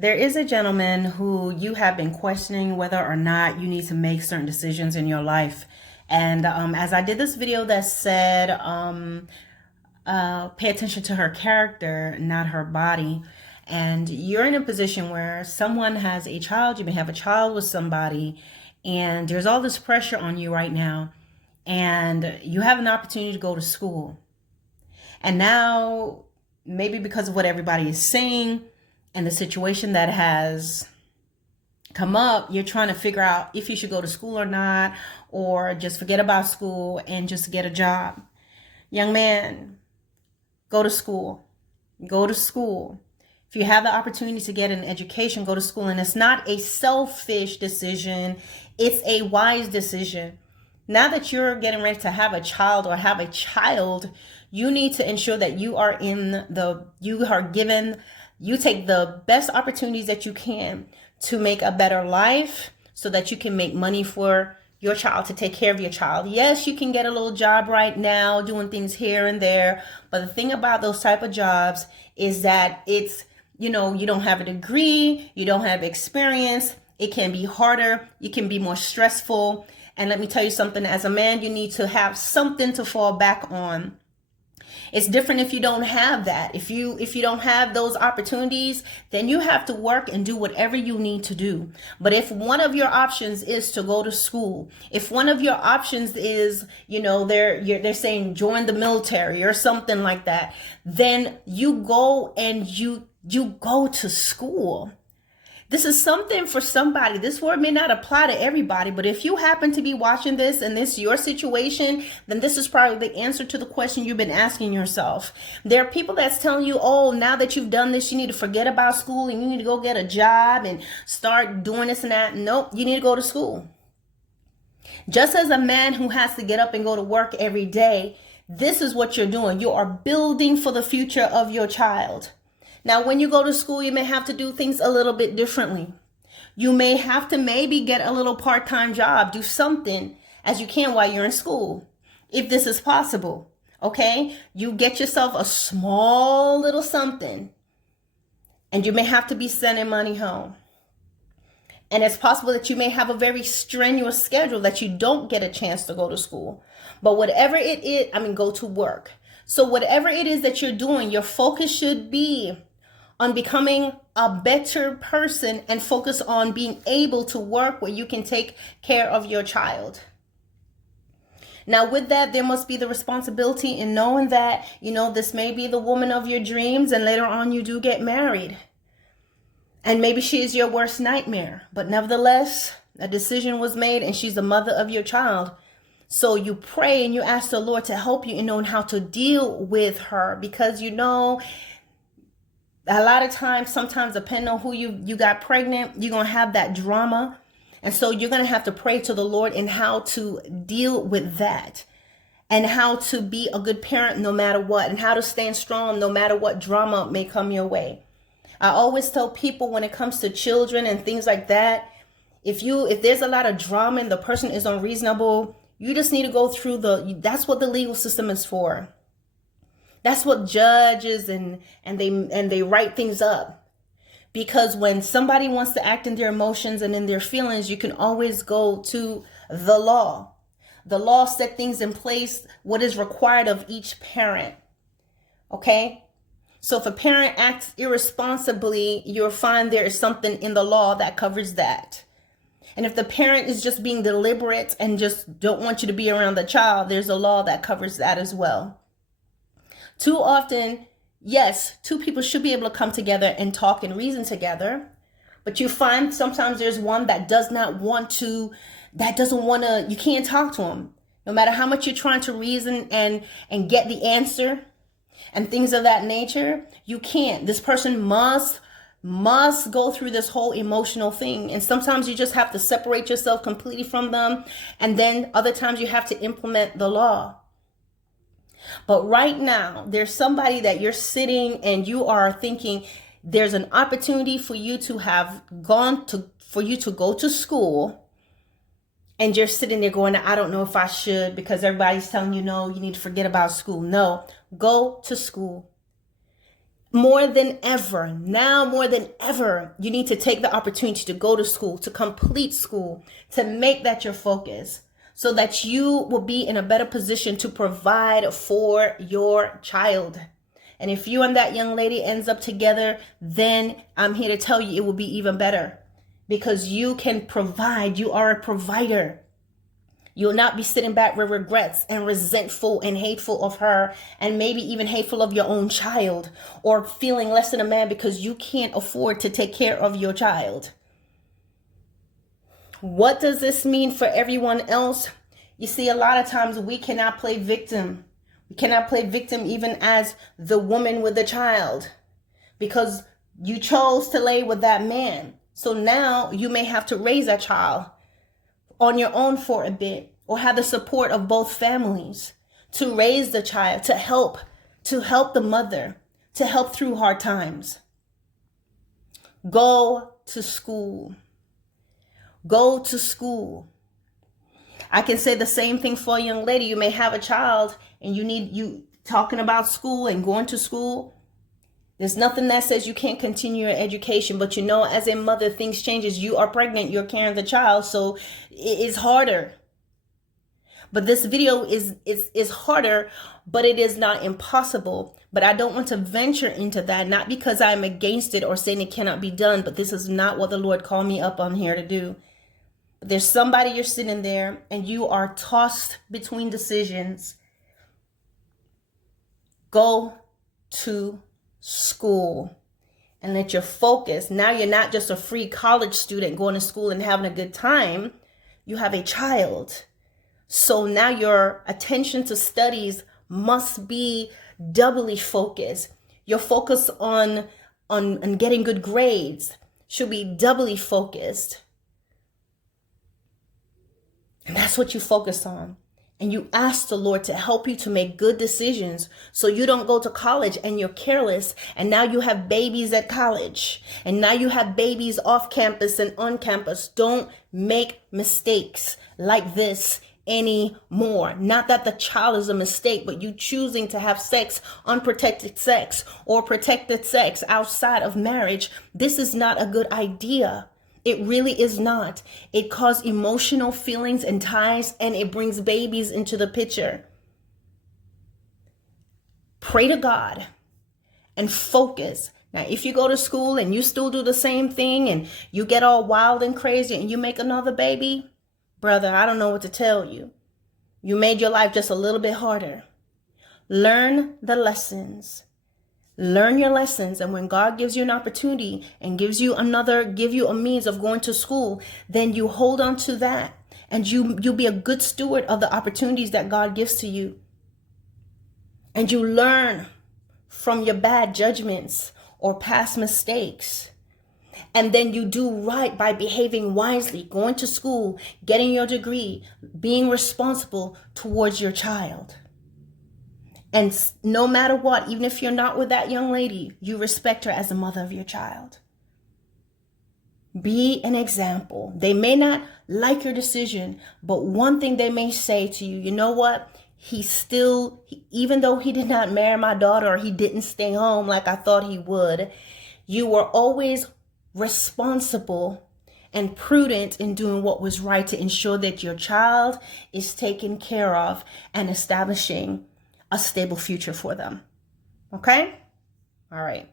There is a gentleman who you have been questioning whether or not you need to make certain decisions in your life. And as I did this video that said, pay attention to her character, not her body. And you're in a position where someone has a child, you may have a child with somebody, and there's all this pressure on you right now. And you have an opportunity to go to school. And now, maybe because of what everybody is saying and the situation that has come up, you're trying to figure out if you should go to school or not, or just forget about school and just get a job. Young man, go to school. Go to school. If you have the opportunity to get an education, go to school. And it's not a selfish decision. It's a wise decision. Now that you're getting ready to have a child or have a child, you need to ensure that you take the best opportunities that you can to make a better life so that you can make money for your child, to take care of your child. Yes, you can get a little job right now doing things here and there. But the thing about those type of jobs is that it's, you don't have a degree, you don't have experience. It can be harder. It can be more stressful. And let me tell you something, as a man, you need to have something to fall back on. It's different if you don't have that. If you don't have those opportunities, then you have to work and do whatever you need to do. But if one of your options is to go to school, if one of your options is, they're saying join the military or something like that, then you go and you go to school. This is something for somebody. This word may not apply to everybody, but if you happen to be watching this and this is your situation, then this is probably the answer to the question you've been asking yourself. There are people that's telling you, oh, now that you've done this, you need to forget about school and you need to go get a job and start doing this and that. Nope, you need to go to school. Just as a man who has to get up and go to work every day, this is what you're doing. You are building for the future of your child. Now, when you go to school, you may have to do things a little bit differently. You may have to maybe get a little part-time job, do something as you can while you're in school, if this is possible. Okay? You get yourself a small little something, and you may have to be sending money home. And it's possible that you may have a very strenuous schedule that you don't get a chance to go to school. But whatever it is, go to work. So whatever it is that you're doing, your focus should be on becoming a better person and focus on being able to work where you can take care of your child. Now, with that, there must be the responsibility in knowing that, this may be the woman of your dreams, and later on you do get married. And maybe she is your worst nightmare, but nevertheless, a decision was made and she's the mother of your child. So you pray and you ask the Lord to help you in knowing how to deal with her, because a lot of times, sometimes depending on who you got pregnant, you're going to have that drama. And so you're going to have to pray to the Lord in how to deal with that and how to be a good parent no matter what, and how to stand strong no matter what drama may come your way. I always tell people when it comes to children and things like that, if there's a lot of drama and the person is unreasonable, you just need to go through that's what the legal system is for. That's what judges and they write things up. Because when somebody wants to act in their emotions and in their feelings, you can always go to the law. The law set things in place, what is required of each parent. Okay? So if a parent acts irresponsibly, you'll find there is something in the law that covers that. And if the parent is just being deliberate and just don't want you to be around the child, there's a law that covers that as well. Too often, yes, two people should be able to come together and talk and reason together. But you find sometimes there's one that doesn't want to, you can't talk to them. No matter how much you're trying to reason and get the answer and things of that nature, you can't. This person must go through this whole emotional thing. And sometimes you just have to separate yourself completely from them. And then other times you have to implement the law. But right now, there's somebody that you're sitting and you are thinking there's an opportunity for you to go to school, and you're sitting there going, I don't know if I should, because everybody's telling you, no, you need to forget about school. No, go to school. More than ever, now more than ever, you need to take the opportunity to go to school, to complete school, to make that your focus, so that you will be in a better position to provide for your child. And if you and that young lady ends up together, then I'm here to tell you it will be even better, because you can provide. You are a provider. You'll not be sitting back with regrets and resentful and hateful of her, and maybe even hateful of your own child, or feeling less than a man because you can't afford to take care of your child. What does this mean for everyone else? You see, a lot of times we cannot play victim. We cannot play victim even as the woman with the child, because you chose to lay with that man. So now you may have to raise that child on your own for a bit, or have the support of both families to raise the child, to help the mother, to help through hard times. Go to school. Go to school. I can say the same thing for a young lady. You may have a child and you talking about school and going to school. There's nothing that says you can't continue your education, but as a mother, things changes. You are pregnant, you're carrying the child, so it's harder. But this video is harder, but it is not impossible. But I don't want to venture into that, not because I'm against it or saying it cannot be done, but this is not what the Lord called me up on here to do. But there's somebody, you're sitting there and you are tossed between decisions. Go to school and let your focus. Now you're not just a free college student going to school and having a good time. You have a child. So now your attention to studies must be doubly focused. Your focus on getting good grades should be doubly focused. And that's what you focus on. And you ask the Lord to help you to make good decisions, so you don't go to college and you're careless. And now you have babies at college. And now you have babies off campus and on campus. Don't make mistakes like this anymore. Not that the child is a mistake, but you choosing to have sex, unprotected sex, or protected sex outside of marriage. This is not a good idea. It really is not. It causes emotional feelings and ties, and it brings babies into the picture. Pray to God and focus. Now, if you go to school and you still do the same thing and you get all wild and crazy and you make another baby, brother, I don't know what to tell you. You made your life just a little bit harder. Learn the lessons. Learn your lessons. And when God gives you an opportunity and give you a means of going to school, then you hold on to that, and you be a good steward of the opportunities that God gives to you. And you learn from your bad judgments or past mistakes. And then you do right by behaving wisely, going to school, getting your degree, being responsible towards your child. And no matter what, even if you're not with that young lady, you respect her as the mother of your child. Be an example. They may not like your decision, but one thing they may say to you, you know what? Even though he did not marry my daughter, or he didn't stay home like I thought he would, you were always responsible and prudent in doing what was right to ensure that your child is taken care of and establishing a stable future for them. Okay? All right.